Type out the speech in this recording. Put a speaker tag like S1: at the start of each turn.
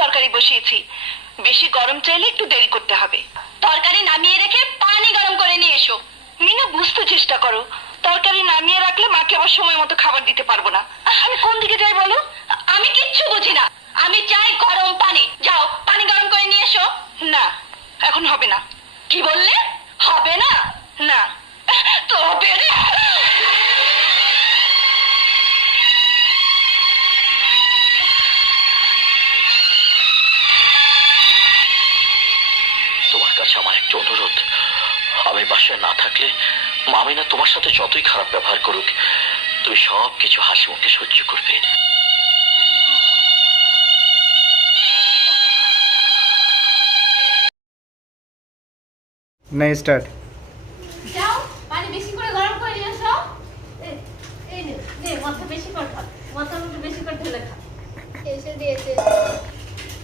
S1: তরকারি বসিয়েছি, বেশি গরম চাইলে একটু দেরি করতে হবে। তরকারি নামিয়ে রেখে পানি গরম করে নিয়ে এসো। মিনা, বুঝতে চেষ্টা করো, তরকারি নামিয়ে রাখলে মাকে আবার সময় মতো খাবার দিতে পারবো না। আমি কোন দিকে যাই বলো? আমি কিচ্ছু বুঝি না, আমি চাই গরম পানি। যাও পানি গরম করে নিয়ে এসো। না, এখন হবে না। কি বললে? হবে না? না। তবে রে,
S2: তোমার কাছে আমার একটা অনুরোধ, আমি বাসায় না থাকলে মামিনা তোমার সাথে যতই খারাপ ব্যবহার করুক, তুমি সবকিছু হাসি মুখে সহ্য করবে।
S3: नहीं स्टार्ट।
S4: যাও পানি বেশি করে গরম করে নিয়ে এসো। এই নে নে মাথা বেশি করে খা, মাথা একটু বেশি করে ঢেলে খা।
S5: এসে দিয়েছে।